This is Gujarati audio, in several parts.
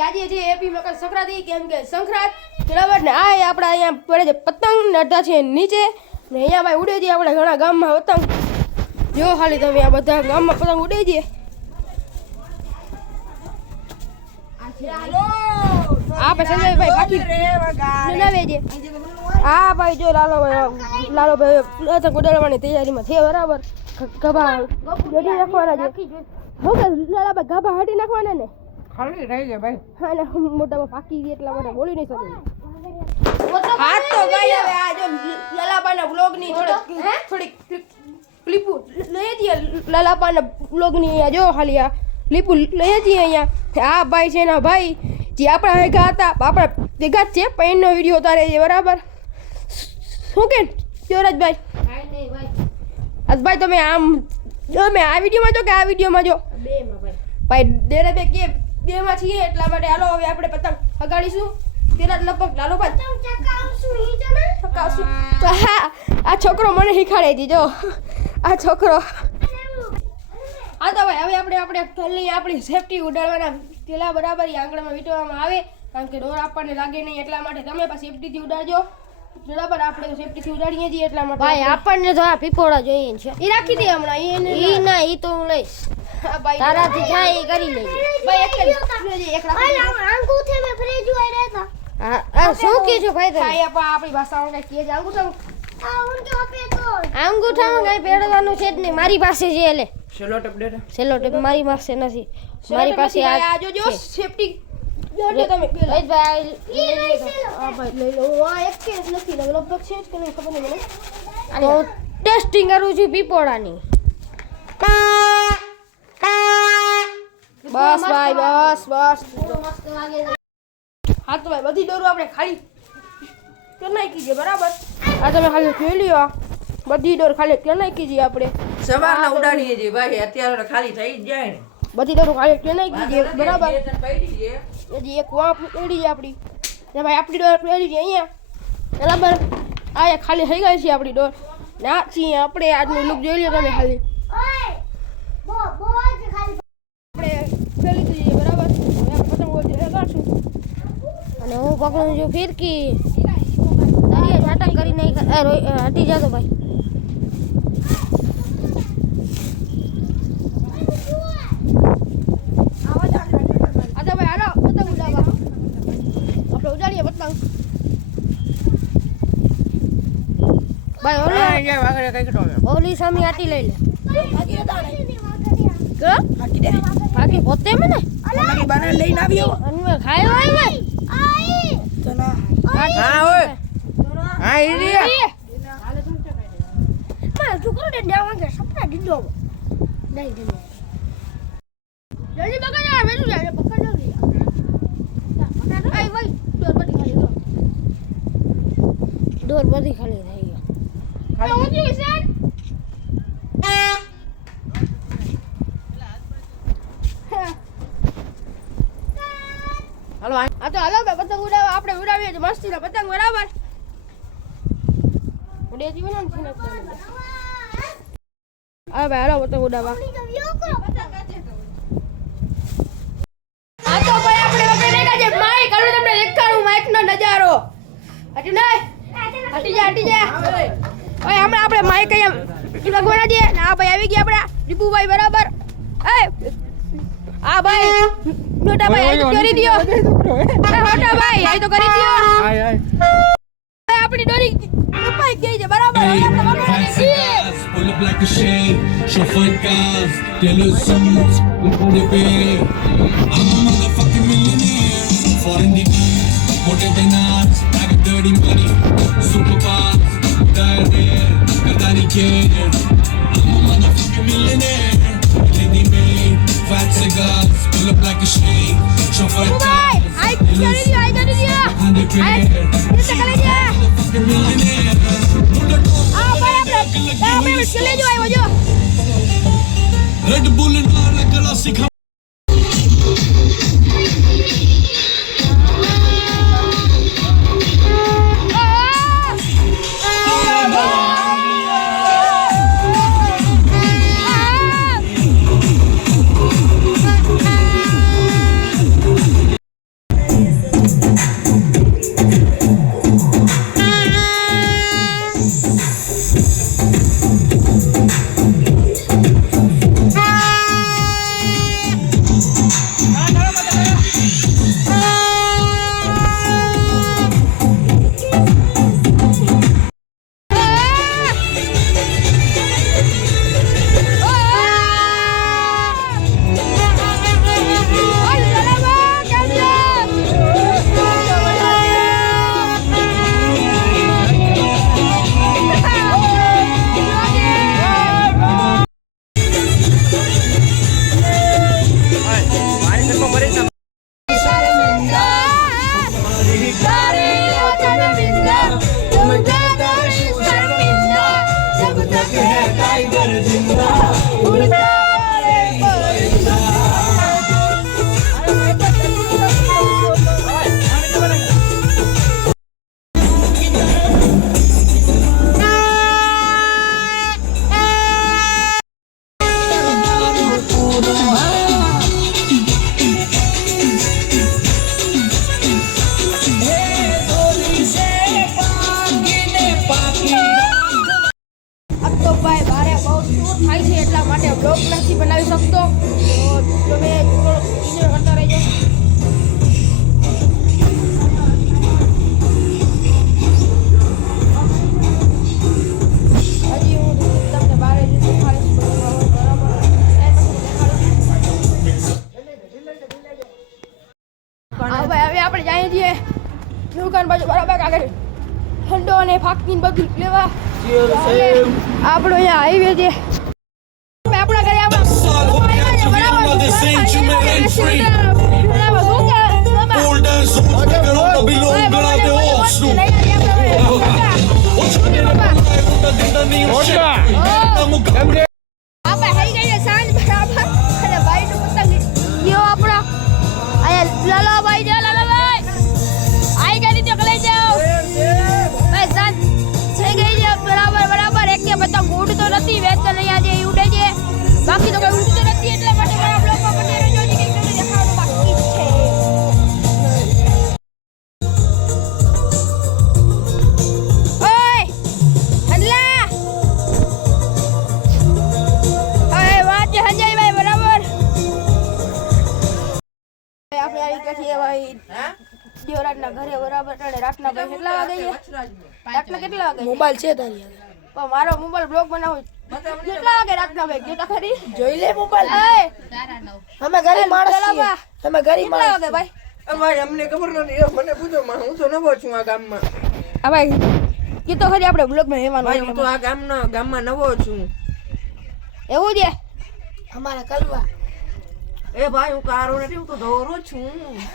ભાઈ આજે છે હેપી મકર સંક્રાંતિ કેમ કે સંક્રાંત બરાબર ને આ આપણા અહીંયા પડે છે પતંગ નડતા છે નીચે ને અહીંયા ભાઈ ઉડે છે આપણે ઘણા ગામમાં પતંગ જો ખાલી તમે આ બધા ગામમાં પતંગ ઉડે છે આ પછી સંજયભાઈ બાકી બનાવે છે હા ભાઈ જો લાલોભાઈ પતંગ ઉડાડવાની તૈયારીમાં છે બરાબર ગભા રેડી રાખવાના છે હું કે લાલાભાઈ ગભા હટી નાખવાના ને ખાલી રહી ગયા ભાઈ હા ને મોટામાં પાકી ગઈ એટલા માટે બોલી નહીં શકું હા તો ભાઈ હવે આ જો લાલાબાના બ્લોગની થોડી ક્લિપો લઈ જઈએ લાલાબાના બ્લોગની અહીંયા જો ખાલી આ ક્લિપો લઈ જઈએ અહીંયા આ ભાઈ છે ને ભાઈ જે આપણા ભેગા હતા આપણા ભેગા જ છે પૈનનો વિડીયો ઉતારે છે બરાબર શું કે યોરાજભાઈ ભાઈ તમે આમ તમે આ વિડીયોમાં જો કે આ વિડીયોમાં જો ભાઈ ડેરે બે કે બેમાં છીએ એટલા માટે હાલો હવે આપણે પતંગ હગાડીશું તેના લગભગ લાલો ભાઈ ચકાવશું હા આ છોકરો મને શીખાડે છે જો આ છોકરો હા તો ભાઈ હવે આપણે ખાલી આપણી સેફટી ઉડાડવાના પેલા બરાબર આંગણામાં વીંટવામાં આવે કારણ કે ડોર આપણને લાગે નહીં એટલા માટે તમે પણ સેફટીથી ઉડાડજો બરાબર આપણે તો સેફટીથી ઉડાડીએ છીએ એટલા માટે ભાઈ આપણને તો આ પીપોડા જોઈએ છે એ રાખી દે હમણાં ઈ ના ઈ તો હું લઈશ તારાથી થાય એ કરી લેજે ભાઈ એક રાખી अंगूठे में फ्रिज हुआ रहता હા શું કીધું ભાઈ તમે ભાઈ આપણી ભાષામાં કઈ કહે છે અંગૂઠા उनके वहाँ पे तो અંગૂઠામાં કઈ પહેરવાનું છે જ નહીં મારી પાસે છે એટલે સેલો ટેપ દે સેલો ટેપ મારી પાસે નથી મારી પાસે આ જો સેફટી જો તમે પેલા ભાઈ આ ભાઈ લઈ લો આ એક કે નથી લગભગ છે જ કે નહીં ખબર નહીં મને હું ટેસ્ટિંગ કરું છું પીપોડાની બસ ભાઈ બસ મસ્ત લાગે છે હા તો ભાઈ બધી દોરો આપણે ખાલી કરી નાખી છે બરાબર આ તમે ખાલી જોઈ લ્યો બધી દોર ખાલી કરી નાખી છે આપણે સવારના ઉડાડીએ છીએ ભાઈ અત્યારે ખાલી થઈ જ જાય ને બધી દોરો ખાલી કરી નાખી છે બરાબર બે ત્રણ પડી છે હજી એક વાપ પડી છે આપણી ને ભાઈ આપણી ડોર પડી છે અહીંયા બરાબર આ ખાલી થઈ ગઈ છે આપણી ડોર ના છીએ આપણે આજનું લુક જોઈ લ્યો તમે ખાલી ओए बहुत खाली આપણે ફેલી દીધી છે બરાબર હવે આપણે પતંગો લગાડશું અને હું પકડું છું ફિરકી દરિયા ઝાટક કરી નહીં હટી જાતો ભાઈ આ તો ભાઈ હાલો પતંગ ઉડાવવા આપણે ઉડાડીએ પતંગ ભાઈ ઓલી અહીંયા વાગડે કઈ કટો ઓલી સામે આટી લઈ લે કે હાકી દે બાકી પોતે મને તમારી બાને લઈને આવ્યો અનમે ખાયો હોય ભાઈ आई તો ના હા ઓય હા ઈરી मैं चुकर दे जाऊंगा सपना दिलो नहीं दिलो જલ્દી પકડ યાર મેલું જાય પકડ લો આઈ ભાઈ ડોર બધી ખાલી કરો ડોર બધી ખાલી થઈ ગઈ આ ઊંચી છે હાલો આ તો હાલો ભાઈ પતંગ ઉડાવવા આપણે ઉડાવીએ તો મસ્તીના પતંગ બરાબર ઉડે જીવન ને હા ભાઈ હાલો પતંગ ઉડાવવા આ તો ભાઈ આપણે વગર દેખા છે માઈક હાલો તમને દેખાડું માઈક નો નજારો હટી નહીં હટી જા ઓય હમણાં આપણે માઈક અહીંયા લગવાના છે ને આ ભાઈ આવી ગયા આપણા દીપુભાઈ બરાબર એ આ ભાઈ મોટા ભાઈ આ કરી દિયો મોટા ભાઈ આ તો કરી દિયો આય આય આપણી ડોરી કપાઈ ગઈ છે બરાબર હવે આપણે વગાડવાની છીએ Pull up like a shade, chauffeur cars, tailor suits, the pay. I'm a motherfucking millionaire. Foreign degrees, motor finance, bag of dirty money, super cars, diarrhea, Qatari kid. I'm a motherfucking millionaire. Lady made, fat cigars, pull up like a shade, chauffeur ભાઈ cars, આઈ કરી દિયો આઈ કરી દિયો the pay. નીચે કરી દિયો Motherfucking millionaire. આ ભાઈ આપણે ચલે જો આવ્યો જો Red Bull and gala sikha ઈંડો ને ફાકીને બધું લેવા આપણો અહીંયા હાઈવે છે આપણા ઘરે બાકી તો કઈ ઉડતું નથી એટલા માટે મારા બ્લોગમાં બને રહેજો કે કંઈક દેખાડવાનું બાકી છે. ઓય હલ્લા ઓય વાત છે સંજયભાઈ બરાબર આપણે આવી ગયા છીએ ભાઈ દેવરાજના ઘરે બરાબર અને રાતના ભાઈ કેટલા વાગે છે રાતના કેટલા વાગે મોબાઈલ છે તારી આગળ? પણ મારો મોબાઈલ બ્લોગ બનાવું કેટલા વાગે રાતના ભાઈ જોતા ખરી જોઈ લે મોબાઈલ. એ અમે ગરીબ માણસ છીએ. અમે ગરીબ કેટલા માણસ વાગે ભાઈ ભાઈ અમને ખબર નથી મને પૂછો માં હું તો નવો છું આ ગામમાં આ ભાઈ કીધો ખરી આપણે બ્લોગમાં રહેવાનું ભાઈ હું તો આ ગામમાં નવો છું એવું છે અમારા કલવા. એ ભાઈ હું કારો નથી હું તો ધોરો છું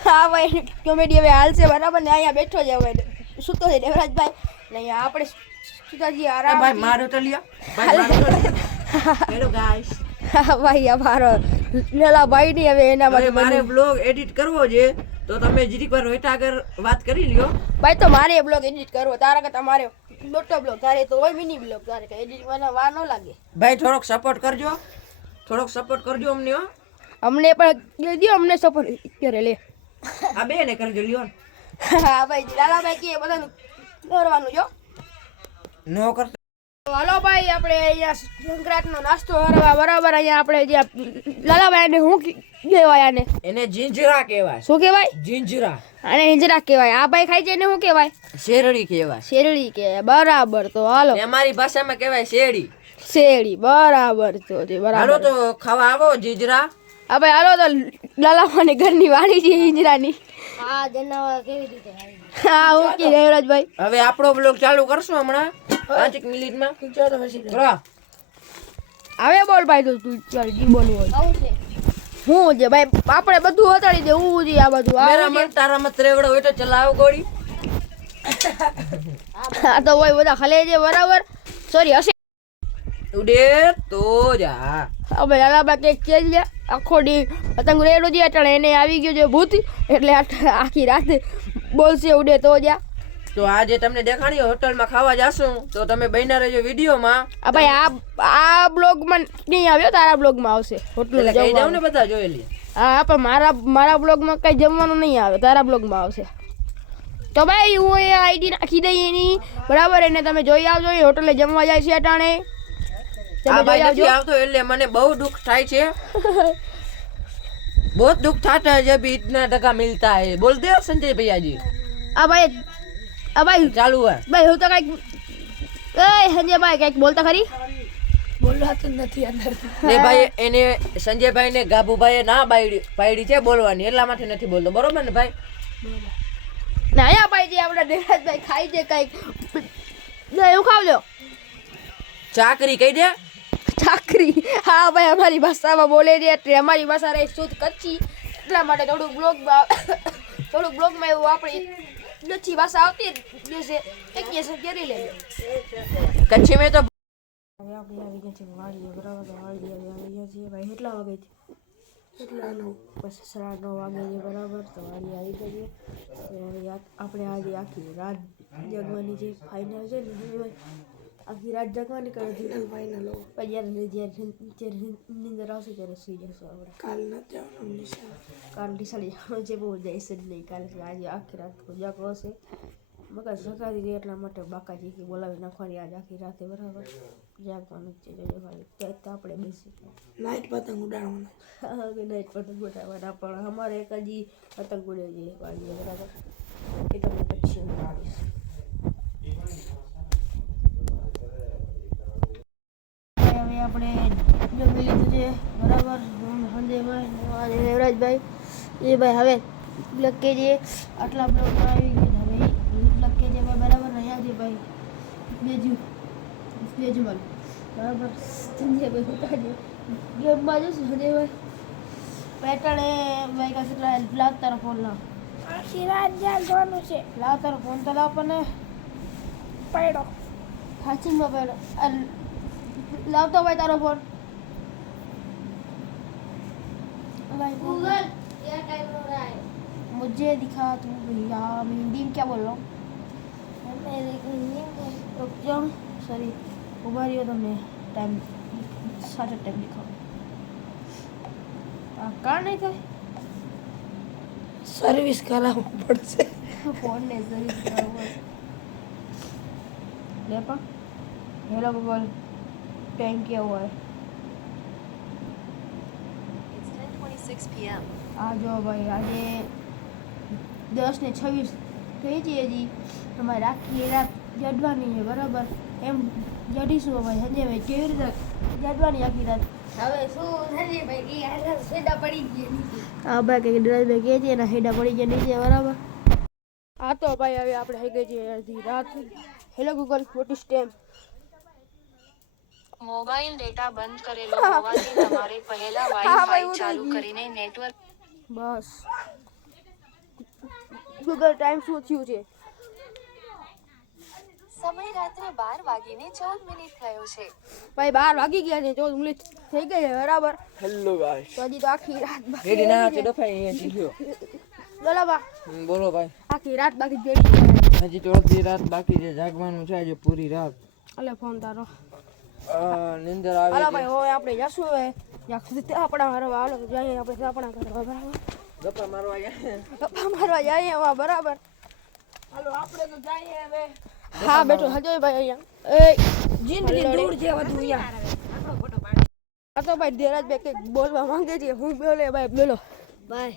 હા ભાઈ કોમેડી હવે હાલ છે બરાબર ને અહીંયા બેઠો છે હવે સૂતો છે દેવરાજભાઈ ને અહીંયા આપણે સુતાજી આરામ ભાઈ મારો તો લ્યો ભાઈ મારો તો હેલો ગાઈસ ભાઈ અમારો લેલાભાઈ ની હવે એના હવે માટે મારે બ્લોગ એડિટ કરવો છે તો તમે જીરીક વાર વેટા આગળ વાત કરી લ્યો ભાઈ તો મારે બ્લોગ એડિટ કરવો તારા કરતા મારે મોટો બ્લોગ તારે તો હોય મિની બ્લોગ તારે કઈ એડિટ કરવાનો વાર ન લાગે ભાઈ થોડોક સપોર્ટ કરજો અમને હો અમને પણ દો અમને સપોર્ટ કરે લે આ બે ને કરજો લ્યો હા ભાઈ લાલાભાઈ કે બધાનું કરવાનું જો નો કરતા હાલો ભાઈ આપણે અહીંયા સંક્રાંતનો નાસ્તો કરવા બરાબર અહીંયા આપણે જ્યાં લાલાભાઈ ને શું કહેવાય આને એને જીંજરા કહેવાય શું કહેવાય જીંજરા આને હિંજરા કહેવાય આ ભાઈ ખાઈ છે એને શું કહેવાય શેરડી કહેવાય શેરડી કહેવાય બરાબર તો હાલો ને અમારી ભાષામાં કહેવાય શેરડી શેરડી બરાબર તો છે હાલો બરાબર તો ખાવા આવો જીંજરા હા ભાઈ હાલો તો લાલાભાઈ ઘરની વાડી છે હિંજરાની આ જનાવર કેવી રીતે આવી? હા ઓકે દેવરાજભાઈ હવે આપણો બ્લોગ ચાલુ કરશું હમણાં 5 મિનિટમાં બરાબર હવે બોલ ભાઈ તો તું ચાલ જી બોલવું હોય આવું છે હું છે ભાઈ આપણે બધું હતાડી દે હું છે આ બધું મેરા મન તારા મત રેવડો હોય તો ચલાવો ગોળી આ તો હોય બધા ખલે છે બરાબર સોરી હશે ઉડે તો જા હવે લાલાબા કે છે આખો ડી પતંગ રેડો છે એટલે એને આવી ગયો છે ભૂત એટલે આખી રાત બોલશે ઉડે તો જા તો આજે તમને દેખાણી હોટલમાં ખાવા જાશું તો તમે બન્યા રહેજો વિડીયોમાં આ ભાઈ આ બ્લોગમાં નહીં આવ્યો તારા બ્લોગમાં આવશે હોટલ એટલે કહી દઉં ને બધા જોઈ લે હા પણ મારા બ્લોગમાં કઈ જમવાનું નહીં આવે તારા બ્લોગમાં આવશે તો ભાઈ હું એ આઈડી નાખી દઈ એની બરાબર એને તમે જોઈ આવજો એ હોટલે જમવા જાય છે અટાણે આ ભાઈ નથી આવતો એટલે મને બહુ દુઃખ થાય છે बहुत दुख था जब इतना टका मिलता है बोल दे संजय भैया जी આ ભાઈ चालू है ભાઈ હું તો કઈક એ સંજયભાઈ કઈક બોલતા ખરી બોલવાતું નથી અંદર. ને ભાઈ એને સંજયભાઈ ને ગાભુભાઈ ના પાડી છે બોલવાની એટલા માટે નથી બોલતો બરોબર ને ભાઈ ને અહીંયા ભાઈ જે આપણા દેવરાજભાઈ ખાઈ છે કઈક એવું ખાવજો ચાકરી કહી દે ચાકરી હા ભાઈ અમારી ભાષામાં બોલે છે એટલે અમારી ભાષા રહી શુદ્ધ કચ્છી એટલા માટે થોડુંક બ્લોગમાં એવું આપણી કચ્છી ભાષા આવતી જશે કહીએ છે કરી લેજો કચ્છી में तो હવે આપણે આવી ગયા છે વાડીએ બરાબર વાડીએ આવી ગયા છીએ ભાઈ કેટલા વાગે છે એટલા નો બસ 9:30 વાગે છે બરાબર તો વાડીએ આવી ગઈ છે આપણે આજે આખી રાત જગવાની જે ફાઇનલ છે ને આખી રાત જગવાની કરે છે ફાઇનલ હો. પછી જ્યારે નીંદર આવશે ત્યારે સુઈ જશું આપણે કાલ નથી આવવાનું નિશાન. કાલ ડિસાડી જવાનું છે બહુ જઈશ જ નહીં કાલે આજે આખી રાત જાગો હશે મગજ સકાતી રહે એટલા માટે બાકાજી કે બોલાવી નાખવાની આજે આખી રાતે બરાબર જાગવાનું જ છે જોજો ભાઈ ત્યાં તો આપણે બેસી નાઈટ પતંગ ઉડાડવાના. નાઈટ પતંગ ઉડાડવાના પણ અમારે એક હજી પતંગ ઉડે છે વાડીએ બરાબર એ તમને પછી ઉડાડીશ હવે આપણે જમી લીધું છે બરાબર સંજયભાઈ દેવરાજભાઈ એ ભાઈ હવે લખે છે આટલા બ્લોગમાં આવી ગયા હવે લખે છે ભાઈ બરાબર અહીંયા સંજયભાઈ બેજુમલ બરાબર સંજયભાઈ ઉતારજો ગેમમાં જશું સંજયભાઈ પેટર્ને ભાઈ કાશે લાવ તારો ફોન લાવ આખી રાત જાગવાનું છે. લાવ તારો ફોન તો લાવ પણ પડ્યો. હાચીમાં પડ્યો લાવતો ભાઈ તારો ફોન भाई गूगल क्या टाइम हो रहा है मुझे दिखा तू भैया मैं हिंदी में क्या बोल रहा हूँ मेरे को हिंदी में रुक जाओ सॉरी उभा रही हो तो मैं टाइम सारा टाइम दिखाओ कहाँ नहीं था સર્વિસ કરાવવું પડશે फोन ने सर्विस करा ले पा हेलो गूगल टाइम क्या हुआ है 6 p.m. આ જો ભાઈ આજે 10:26 થઈ છે હજી તમારે આખી રાત જડવાની છે બરાબર એમ જડીશું ભાઈ સંજયભાઈ કેવી રીતે જડવાની આખી રાત હવે શું સંજયભાઈ કે આ સેડા પડી ગઈ નીચે. હા ભાઈ કંઈક ડ્રાઈવર કહે છે એના હેડા પડી ગયા નીચે બરાબર હા તો ભાઈ હવે આપણે થઈ ગઈ છે અડધી રાત hello Google what is time mobile data બંધ કરેલો હોવાથી તમારે પહેલા વાઈફાઈ ચાલુ કરીને નેટવર્ક બસ ગૂગલ ટાઈમ શું થયું છે સમય રાત્રે 12:04 થયો છે. ભાઈ 12 વાગી ગયા છે 14 મિનિટ થઈ ગઈ છે બરાબર હેલો ગાઈસ તો હજી તો આખી રાત બાકી રેડી ના છે ડફાઈ અહીંયા જીલ્યો બરાબર બોલો ભાઈ આખી રાત બાકી પડી હજી તો અડધી રાત બાકી છે જાગવાનું છે આજે પૂરી રાત અલે ફોન તારો નિંદર આવે હાલો છે ભાઈ હવે આપણે જશું હવે જ્યાં સુધી આપણા હરવા હાલો જઈએ આપણે આપણા કરવા બરાબર ગપ્પા મારવા ગયા ગપ્પા મારવા જઈએ હવે બરાબર હાલો આપણે તો જઈએ હવે હા બેઠો હજય ભાઈ અહીંયા એ જિંદગી દૂર છે વધુ અહીંયા આ તો ભાઈ ધીરજભાઈ કંઈક બોલવા માંગે છે હું બોલે ભાઈ બોલો ભાઈ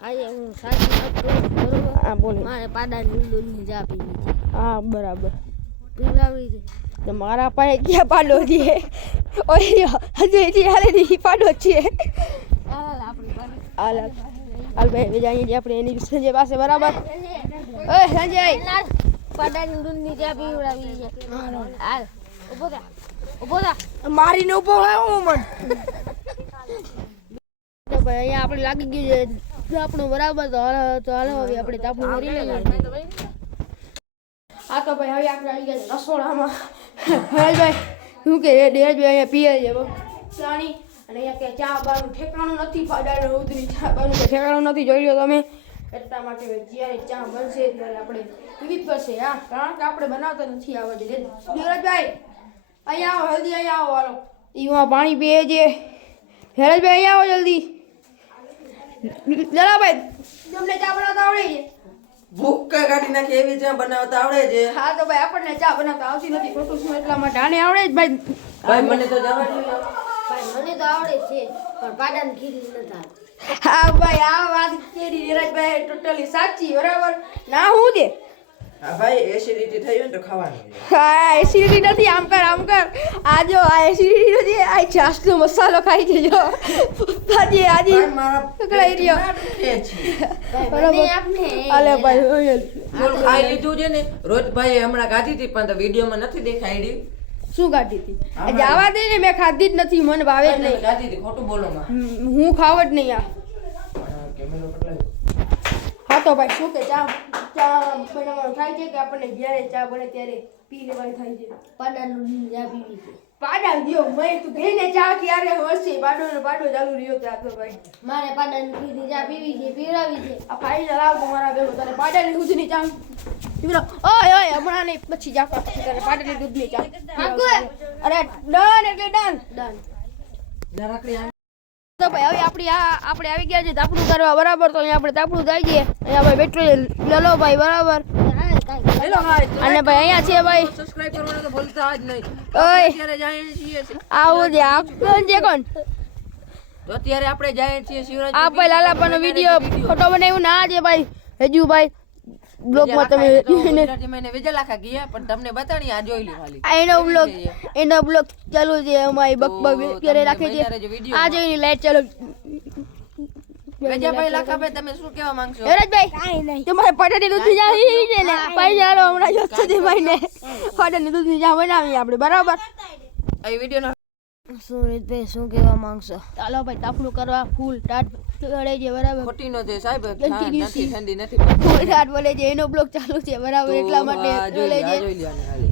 આજે હું સાચી વાત કરું બરોબર હા બોલે મારે પાડાની ઊંડુની ચા પીવી છે. હા બરાબર પીવડાવી છે. તો મારા પાસે ક્યાં પાડો છે ઓય હજુ હાલે ની પાડો છે હાલ આપણી પાસે હાલ હાલ ભાઈ જઈએ આપણે એની સંજય પાસે બરાબર ઓય સંજય પાડાની ઊંડુની ચા પીવડાવી છે. હાલ ઊભો થા મારીને ઉભો હોય હું મન તો ભાઈ અહીંયા આપણે લાગી ગયું છે આપણું બરાબર તો હાલો હવે આપણે તાપણું કરી લઈએ હા તો ભાઈ હવે આપણે આવી ગયા છે રસોડામાં ભાઈ શું કે ડેરજભાઈ અહીંયા પીએ છે ચાણી અને અહીંયા કે ચા બાનું ઠેકાણું નથી પાડાને ઉતરી ચા બાનું કે ઠેકાણું નથી જોઈ લો તમે એટલા માટે જ્યારે ચા બનશે ત્યારે આપણે પીવી પડશે હા કારણ કે આપણે બનાવતા નથી આવડે ધીરજભાઈ અહીંયા આવો જલ્દી અહીંયા આવો હાલો એમાં પાણી પીએ છે ધીરજભાઈ અહીંયા આવો જલ્દી જલાભાઈ તમને ચા બનાવતા આવડે છે ભૂક્કા કાઢી નાખી એવી ચા બનાવતા આવડે છે હા તો ભાઈ આપણને ચા બનાવતા આવતી નથી ખોટું શું એટલા માટે આને આવડે જ ભાઈ ભાઈ મને તો જવા દો ભાઈ મને તો આવડે છે પણ પાડાની ખીરી નથી આવડતી. હા ભાઈ આ વાત કેરી ધીરજભાઈ ટોટલી સાચી બરાબર ના હું દે હા ભાઈ એસિડિટી થઈ હોય ને તો ખાવાનું હા એસિડિટી નથી આમ કર આ જો આ એસિડિટી નથી આ છાસનો મસાલો ખાઈ જજો આજે આજે પકડાઈ રહ્યો મને આપને અલે ભાઈ બોલ ખાઈ લીધું છે ને રોજ ભાઈ હમણાં ખાધી હતી પણ તો વિડીયોમાં નથી દેખાડી શું ખાધી હતી જવા દે ને મેં ખાધી જ નથી મને ભાવે જ નહીં ખાધી હતી ખોટું બોલો માં હું ખાવ જ નહીં આ કેમેરો પકડાય હા તો ભાઈ શું કે ચા બનાવવાનું થાય છે કે આપણને જ્યારે ચા બને ત્યારે પી લેવાની થાય છે પાડાની ઊંડુની ચા પીવી છે. પાડા દ્યો મેં તું ગઈને ચા ક્યારે હશે પાડો ચાલુ રહ્યો ચા તો ભાઈ મારે પાડાની ખીરી ચા પીવી છે પીવડાવી છે. આ ફાઈનલ આવ તમારા બેવો તારે પાડાની દૂધની ચા પીવડો ઓય હમણાં નહીં પછી જા તારે પાડાની દૂધની ચા અરે ડન એટલે ડન ના રાખડી તો ભાઈ હવે આપણે આવી ગયા છે તાપણું કરવા બરાબર તો અહીંયા આપણે તાપણું થઈ જઈએ અહીંયા ભાઈ બેટરી લો ભાઈ બરાબર હેલો ગાઈસ અને ભાઈ અહીંયા છે ભાઈ સબસ્ક્રાઇબ કરવાનું તો ભૂલતા જ નહીં ઓય અત્યારે જાય છીએ આવું છે આપ કોણ છે કોણ તો અત્યારે આપણે જાય છીએ શિવરાજ આ ભાઈ લાલાપાનો વિડીયો ફોટો બનાવ્યો ના છે ભાઈ હજુ ભાઈ બ્લોગમાં તમે મેને વેજલાખા ગયા પણ તમને બતાણી આ જોઈ લી ખાલી એનો બ્લોગ ચાલુ છે અમારી બકબક કરે રાખે છે આ જોઈને લાઈટ ચાલો વેજાભાઈ લાખાભાઈ તમે શું કહેવા માંગશો? હેરાજભાઈ કાંઈ નહીં તમારે પટાટી દૂધની ચા પીવી છે ને ભાઈ ચાલો હમણાં જો સતીભાઈ ને પટાટી દૂધની ચા બનાવીએ આપણે બરાબર આ વિડીયોનો સુરેશભાઈ શું કહેવા માંગશો? ચાલો ભાઈ તાપણું કરવા ફૂલ ટાટ પડે છે બરાબર ખોટી નો છે સાહેબ ગંદકી નથી દિવસી. ઠંડી નથી પડતી. ફૂલ ટાટ બોલે છે એનો બ્લોગ ચાલુ છે બરાબર એટલા માટે બોલે છે જોઈ લ્યો ખાલી.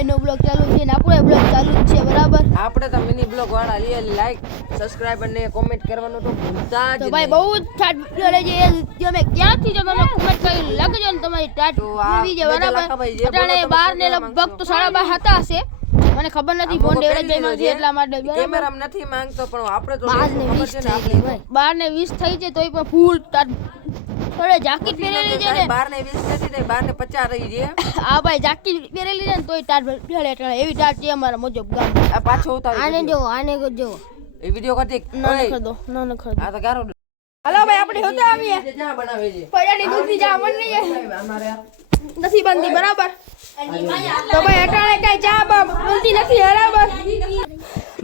એનો બ્લોગ ચાલુ છે ને આપણો બ્લોગ ચાલુ જ છે બરાબર આપણે તો મિની બ્લોગ વાળા લીએ લાઈક સબસ્ક્રાઇબ અને કોમેન્ટ કરવાનું તો ભૂલતા જ તો ભાઈ નહીં. બહુ જ ટાટ પડે છે તમે ક્યાંથી જો તમે કમેન્ટ કરી લખજો ને તમારી ટાટ તો આ કેવી છે બધા બરાબર લાખાભાઈ જે બોલો અટાણે તમે બાર શું ને કહેવા લગભગ તો માંગશો? 12:30 હતા હશે મને ખબર નથી ફોન ડેવરેજભાઈ માં છે એટલા માટે બરાબર કેમેરામાં નથી માંગતો પણ આપણે તો બાર ને ખબર 20 છે ને થઈ આપણે ગઈ ભાઈ. 12:20 થઈ છે તોય પણ ફૂલ ટાટ થોડે જાકીટ પહેરેલી છે ને 12 ને 20 નથી થઈ 12 ને 50 રહી છે. આ ભાઈ જાકીટ પહેરેલી છે ને તોય ટાટ પડે એટલે એવી ટાટ છે અમારા મોજબ ગામ આ પાછો ઉતારી આને દેજો. જો આને જો એ વિડિયો કરતી ના ઓય, નખર દો ના નખર દો આ તો ગારો હાલો ભાઈ આપણે હોતા આવીએ જે ચા બનાવે છે પૈડાની દૂધની ચા બની છે અમારે નથી બનતી બરાબર તો ભાઈ અટાણે કઈ ચા બનતી નથી બરાબર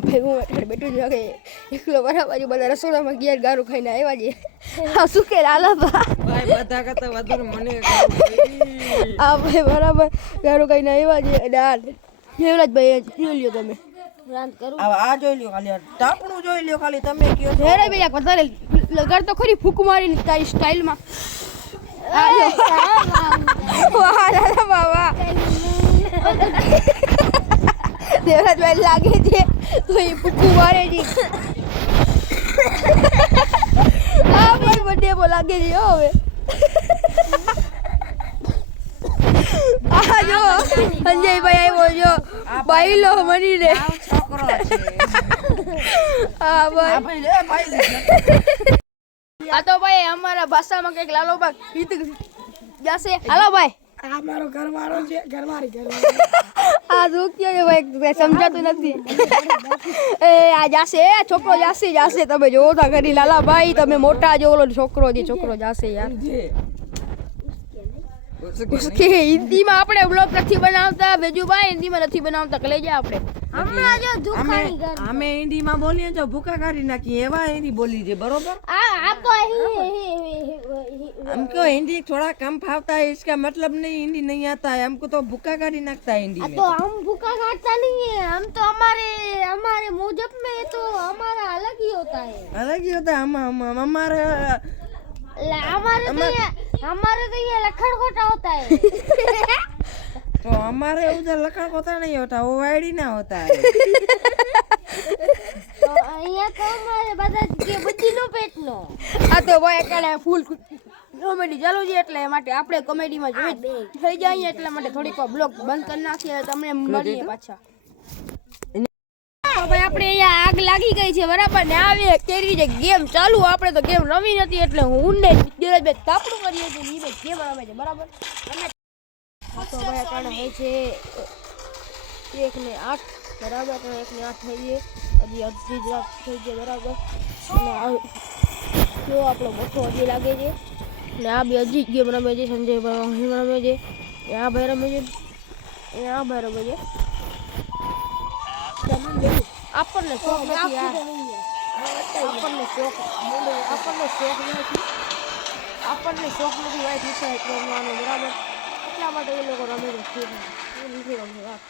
ભાઈ હું અટાણે બેઠું છું કે એકલો બરાબર છે બધા રસોડામાં ગયા ગારું ખાઈને આવ્યા છે હા શું કે લાલા ભાઈ બધા કરતા વધુ મને આ ભાઈ બરાબર ગારું ખાઈને આવ્યા છે દાળ દેવરાજભાઈ જોઈ લ્યો તમે રાંત કરું આ જોઈ લ્યો ખાલી ટાપણું જોઈ લ્યો ખાલી તમે કયો છો હેરે ભાઈ એક વધારે લગાડ તો ખરી ફૂક મારીને તારી સ્ટાઇલમાં વાહ દાદા બાબા દેવરાજભાઈ લાગે છે તો એ ફૂકું મારે છે હા ભાઈ બર્થડે બો લાગે છે હો હવે આ જો સંજયભાઈ આવ્યો જો બાઈલો મનીને છોકરો છે હા ભાઈ ભાઈ લે ભાઈ આ તો ભાઈ અમારા ભાષામાં કઈક લાલોબા ગીત જાશે હાલો ભાઈ આ મારો ઘરવાળો છે ઘરવાળી આ દુખ્યો છે ભાઈ કઈ સમજાતું નથી એ આ જાશે છોકરો જાશે તમે જોવો તા કરી લાલા ભાઈ તમે મોટા જો ઓલો છોકરો જાશે યાર કે હિન્દીમાં આપણે બ્લોગ નથી બનાવતા બેજુભાઈ હિન્દીમાં નથી બનાવતા કલે જા આપણે હમણાં જો દુખાણી કર અમે હિન્દીમાં બોલીએ તો ભૂકા કાઢી નાખીએ એવા હિન્દી બોલી છે બરોબર आपको हमको हिंदी थोड़ा कम फावता है इसका मतलब नहीं हिंदी नहीं आता है हमको तो भूखा काटी नाखता है हिंदी में तो हम भूखा काटता नहीं है हम तो हमारे मुजब में तो हमारा अलग ही होता है अलग ही होता है हम हमारे हमारे तो ये लखड़ खोटा होता है तो हमारे उधर लखन होता नहीं होता वो वायडी ना होता है तो यहाँ तो हमारे બધા કે બુદ્ધિનો પેટનો આ તો ભાઈ કાલે ફૂલ કોમેડી ચાલુ છે એટલે માટે આપણે કોમેડીમાં જોઈ થઈ જાય એટલા માટે થોડીક બ્લોગ બંધ કરી નાખીએ તમને મળીએ પાછા ભાઈ આપણે અહીંયા આગ લાગી ગઈ છે બરાબર ને આવે કેરી છે ગેમ ચાલુ આપણે તો ગેમ રમી નથી એટલે હું ને ધીરજભાઈ તાપડું કરીએ છીએ ની ભાઈ ગેમ રમે છે બરાબર અને આ તો ભાઈ કારણે હોય છે 1 ને 8 બરાબર તો 1 ને 8 થઈ ગઈ હજી અડધી જ રાત થઈ ગઈ બરાબર અને જો આપણો મોટો હજી લાગે છે ને આ બે હજી ગેમ રમે છે સંજયભાઈ રમે છે આ ભાઈ રમે છે આ ભાઈ રમે છે આપણને શોખ નથી યાર આપણને શોખ નથી ભાઈ સુસાઇડ કરવાનો બરાબર એટલા માટે એ લોકો રમે છે નથી રમે યાર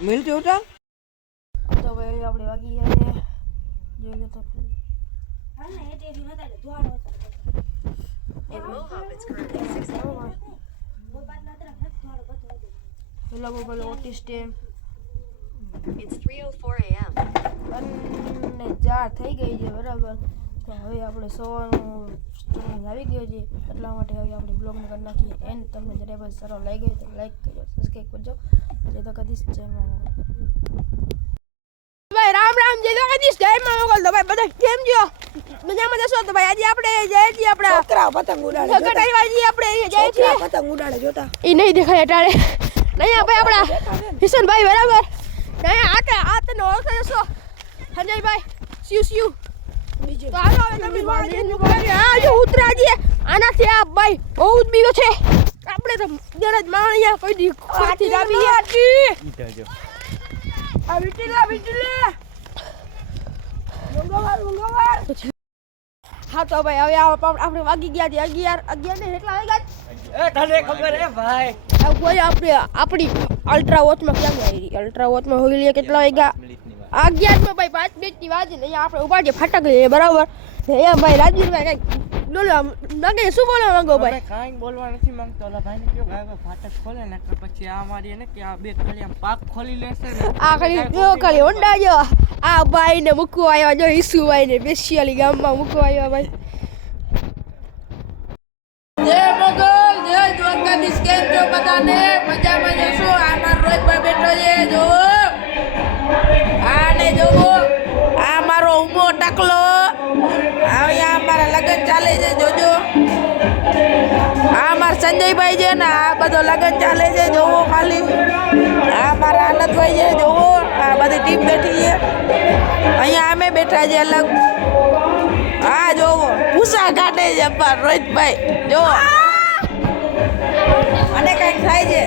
मिलते होता તો ભાઈ આપણે વાગી ગયા જોઈ લો તો પેલા મોબાઈલ ઓટિસ્ટ It's 3:04 a.m. અને 4 થઈ ગઈ છે બરાબર તો હવે આપણે સવારનું સ્ટોરી આવી ગયો છે એટલા માટે હવે આપણે બ્લોગને કરી નાખીએ એન્ડ તમને જરા બસ સારો લાગી ગયો તો લાઈક કરજો સબસ્ક્રાઈબ કરજો જે તો કદી ચેનલ ભાઈ રામ જય દ્વારકાધીશ જય માં મોગલ તો ભાઈ બધા કેમ છો મજામાં જશો તો ભાઈ આજે આપણે જઈએ છીએ આપણા છોકરા પતંગ ઉડાડે સગટાઈવાજી આપણે જઈએ છીએ પતંગ ઉડાડે જોતા એ નહીં દેખાય અટાળે નહીં ભાઈ આપણા કિશનભાઈ બરાબર નહીં આ તને ઓળખે છો સંજયભાઈ સ્યુ તો હાલો હવે તમે આ જો ઉતરાજી આનાથી આ ભાઈ બહુ જ બીજો છે આપણે તો જરા માણિયા કોઈ દી ખોટી લાવી આ વિટલા મંગળવાર હા તો ભાઈ હવે આપણે વાગી ગયા છે 11 ને કેટલા વાગ્યા તને ખબર હે ભાઈ ભાઈ આપણી અલ્ટ્રા વોચમાં કેમ આવી અલ્ટ્રા વોચમાં હોઈ લે કેટલા વાગ્યા 11 માં ભાઈ 5 મિનિટની વાત છે અહીંયા આપણે ઉભા છે ફાટક લઈએ બરાબર અહીંયા ભાઈ રાજવીરભાઈ કઈ બોલો માંગે શું બોલવા માંગો ભાઈ કાંઈ બોલવા નથી માંગતો ઓલા ભાઈને કયો ભાઈ ફાટક ખોલે ને પછી આ મારી ને કે આ બે ખાલી આમ પાક ખોલી લેશે ને આ ખાલી હોન્ડા જો આ ભાઈ ને મૂકવા આવ્યા જો ઈસુભાઈ ને સ્પેશિયલી ગામમાં મૂકવા આવ્યા ભાઈ જય મોગલ જય દ્વારકાધીશ કેમ છો બધાને મજામાં જશો આ મારો રોજભાઈ બેઠો છે જો આને જોવો આ મારો ઉમો ટકલો અહીંયા અમારા લગન ચાલે છે જોજો આ મારા સંજયભાઈ છે ને આ બધો લગન ચાલે છે જોવો ખાલી આ મારા આનંદભાઈ છે જોવો આ બધી ટીમ બેઠી છે અહીંયા અમે બેઠા છે અલગ આ જોવો ભૂસા કાઢે છે અમારા રોહિતભાઈ જોવો અને કંઈક થાય છે